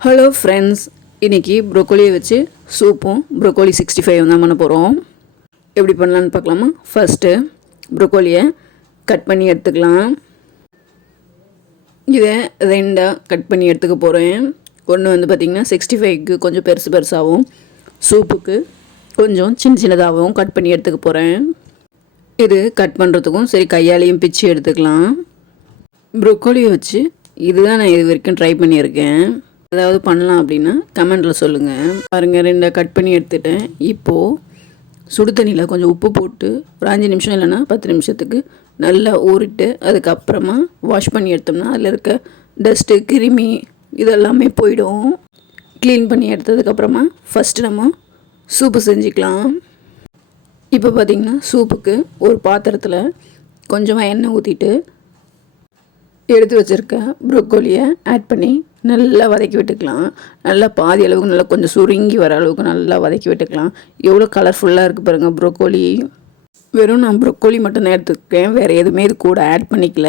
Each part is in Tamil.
ஹலோ ஃப்ரெண்ட்ஸ் இன்றைக்கி ப்ரொக்கோலியை வச்சு சூப்பும் ப்ரொக்கோலி சிக்ஸ்டி ஃபைவ் தான் பண்ண போகிறோம் எப்படி பண்ணலான்னு பார்க்கலாமா? ஃபஸ்ட்டு ப்ரொக்கோலியை கட் பண்ணி எடுத்துக்கலாம். இதை ரெண்டாக கட் பண்ணி எடுத்துக்க போகிறேன் ஒன்று வந்து பார்த்திங்கன்னா சிக்ஸ்டி ஃபைவ்க்கு கொஞ்சம் பெருசு பெருசாகவும் சூப்புக்கு கொஞ்சம் சின்ன சின்னதாகவும் கட் பண்ணி எடுத்துக்க போகிறேன் இது கட் பண்ணுறதுக்கும் சரி கையாலையும் பிச்சு எடுத்துக்கலாம். ப்ரொக்கோலியை வச்சு இதுதான் நான் இது வரைக்கும் ட்ரை பண்ணியிருக்கேன். ஏதாவது பண்ணலாம் அப்படின்னா கமெண்டில் சொல்லுங்கள் பாருங்கள் ரெண்டை கட் பண்ணி எடுத்துட்டேன். இப்போது சுடு தண்ணியில் கொஞ்சம் உப்பு போட்டு ஒரு அஞ்சு நிமிஷம் இல்லைன்னா பத்து நிமிஷத்துக்கு நல்லா ஊறிட்டு அதுக்கப்புறமா வாஷ் பண்ணி எடுத்தோம்னா அதில் இருக்க டஸ்ட்டு கிருமி இதெல்லாமே போயிடும். க்ளீன் பண்ணி எடுத்ததுக்கப்புறமா ஃபஸ்ட்டு நம்ம சூப்பு செஞ்சுக்கலாம். இப்போ பார்த்திங்கன்னா சூப்புக்கு ஒரு பாத்திரத்தில் கொஞ்சமாக எண்ணெய் ஊற்றிட்டு எடுத்து வச்சுருக்க ப்ரொக்கோலியை ஆட் பண்ணி நல்லா வதக்கி விட்டுக்கலாம். நல்லா பாதி அளவுக்கு நல்லா கொஞ்சம் சுருங்கி வர அளவுக்கு நல்லா வதக்கி விட்டுக்கலாம். எவ்வளோ கலர்ஃபுல்லாக இருக்குது பாருங்கள் ப்ரொக்கோலி. வெறும் நான் ப்ரொக்கோலி மட்டும்தான் எடுத்துருக்கேன். வேறு எதுவுமே இது கூட ஆட் பண்ணிக்கல.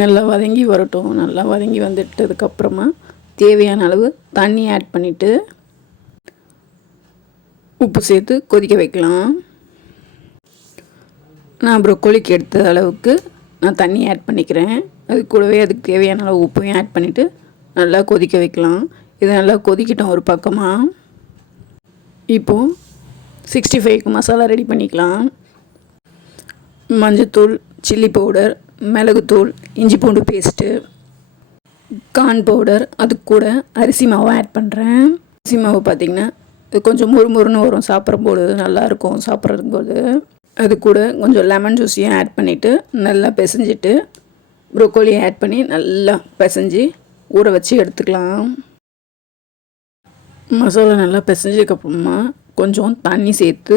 நல்லா வதங்கி வரட்டும். நல்லா வதங்கி வந்துட்டதுக்கப்புறமா தேவையான அளவு தண்ணி ஆட் பண்ணிவிட்டு உப்பு சேர்த்து கொதிக்க வைக்கலாம். நான் ப்ரொக்கோலிக்கு எடுத்த அளவுக்கு நான் தண்ணி ஆட் பண்ணிக்கிறேன். அது கூடவே அதுக்கு தேவையான அளவு உப்பையும் ஆட் பண்ணிவிட்டு நல்லா கொதிக்க வைக்கலாம். இது நல்லா கொதிக்கிட்டோம் ஒரு பக்கமாக இப்போது சிக்ஸ்டி ஃபைவ்க்கு மசாலா ரெடி பண்ணிக்கலாம். மஞ்சத்தூள் சில்லி பவுடர் மிளகுத்தூள் இஞ்சி பூண்டு பேஸ்ட்டு கார்ன் பவுடர் அது கூட அரிசி மாவும் ஆட் பண்ணுறேன் அரிசி மாவு பார்த்திங்கன்னா இது கொஞ்சம் முறுமுறுன்னு வரும். சாப்பிட்றம்போது நல்லாயிருக்கும் சாப்பிட்றதும்போது அது கூட கொஞ்சம் லெமன் ஜூஸையும் ஆட் பண்ணிவிட்டு நல்லா பிசைஞ்சிட்டு ப்ரொக்கோலியை ஆட் பண்ணி நல்லா பிசைஞ்சு ஊற வச்சு எடுத்துக்கலாம். மசாலா நல்லா பிசைஞ்சதுக்கப்புறமா கொஞ்சம் தண்ணி சேர்த்து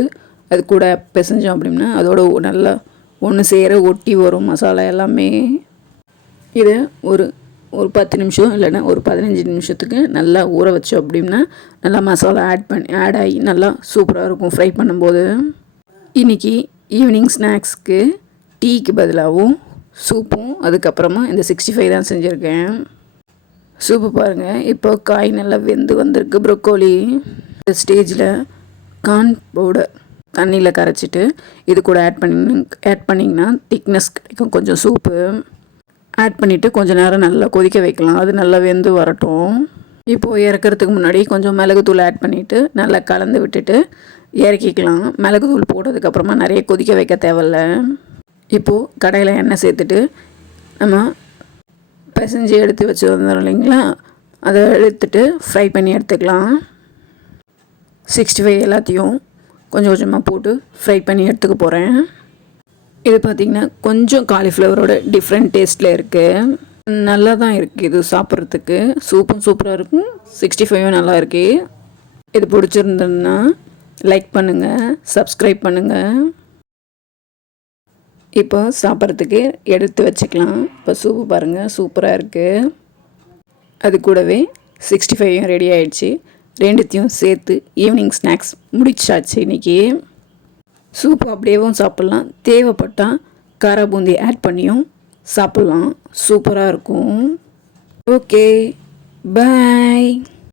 அது கூட பிசைஞ்சோம் அப்படின்னா அதோட நல்லா ஒன்று சேர ஒட்டி வரும் மசாலா எல்லாமே. இதை ஒரு ஒரு பத்து நிமிஷம் இல்லைன்னா ஒரு பதினஞ்சு நிமிஷத்துக்கு நல்லா ஊற வச்சோம் அப்படின்னா நல்லா மசாலா ஆட் பண்ணி ஆட் ஆகி நல்லா சூப்பராக இருக்கும் ஃப்ரை பண்ணும்போது. இன்றைக்கி ஈவினிங் ஸ்நாக்ஸ்க்கு டீக்கு பதிலாகவும் சூப்பும் அதுக்கப்புறமா இந்த சிக்ஸ்டி ஃபைவ் தான் செஞ்சுருக்கேன். சூப்பு பாருங்கள் இப்போ காய் நல்லா வெந்து வந்திருக்கு ப்ரொக்கோலி. இந்த ஸ்டேஜில் கார்ன் பவுடர் தண்ணியில் கரைச்சிட்டு இது கூட ஆட் பண்ணி ஆட் பண்ணிங்கன்னா திக்னஸ் கிடைக்கும் கொஞ்சம் சூப்பு. ஆட் பண்ணிவிட்டு கொஞ்சம் நேரம் நல்லா கொதிக்க வைக்கலாம் அது நல்லா வெந்து வரட்டும். இப்போது இறக்கிறதுக்கு முன்னாடி கொஞ்சம் மிளகுத்தூள் ஆட் பண்ணிவிட்டு நல்லா கலந்து விட்டுட்டு இறக்கிக்கலாம். மிளகுத்தூள் போட்டதுக்கப்புறமா நிறைய கொதிக்க வைக்க தேவையில்ல. இப்போது கடையில் எண்ணெய் சேர்த்துட்டு நம்ம பிசைஞ்சு எடுத்து வச்சு வந்துடும் இல்லைங்களா? அதை எடுத்துட்டு ஃப்ரை பண்ணி எடுத்துக்கலாம். சிக்ஸ்டி ஃபைவ் எல்லாத்தையும் கொஞ்சம் கொஞ்சமாக போட்டு ஃப்ரை பண்ணி எடுத்துக்க போகிறேன் இது பார்த்திங்கன்னா கொஞ்சம் காலிஃப்ளவரோட டிஃப்ரெண்ட் டேஸ்ட்டில் இருக்குது நல்லா தான் இருக்குது இது சாப்பிட்றதுக்கு. சூப்பும் சூப்பராக இருக்கும். சிக்ஸ்டி ஃபைவும் நல்லா இருக்கு. இது பிடிச்சிருந்ததுன்னா லைக் பண்ணுங்கள் சப்ஸ்கிரைப் பண்ணுங்கள் இப்போ சாப்பிட்றதுக்கு எடுத்து வச்சுக்கலாம். இப்போ சூப்பு பாருங்கள் சூப்பராக இருக்குது அது கூடவே சிக்ஸ்டி ஃபைவும் ரெடி ஆகிடுச்சு ரெண்டுத்தையும் சேர்த்து ஈவினிங் ஸ்நாக்ஸ் முடிச்சாச்சு இன்றைக்கி சூப்பு அப்படியேவும் சாப்பிட்லாம். தேவைப்பட்டால் காரா பூந்தி ஆட் பண்ணியும் சாப்பிட்லாம். சூப்பராக இருக்கும். Okay bye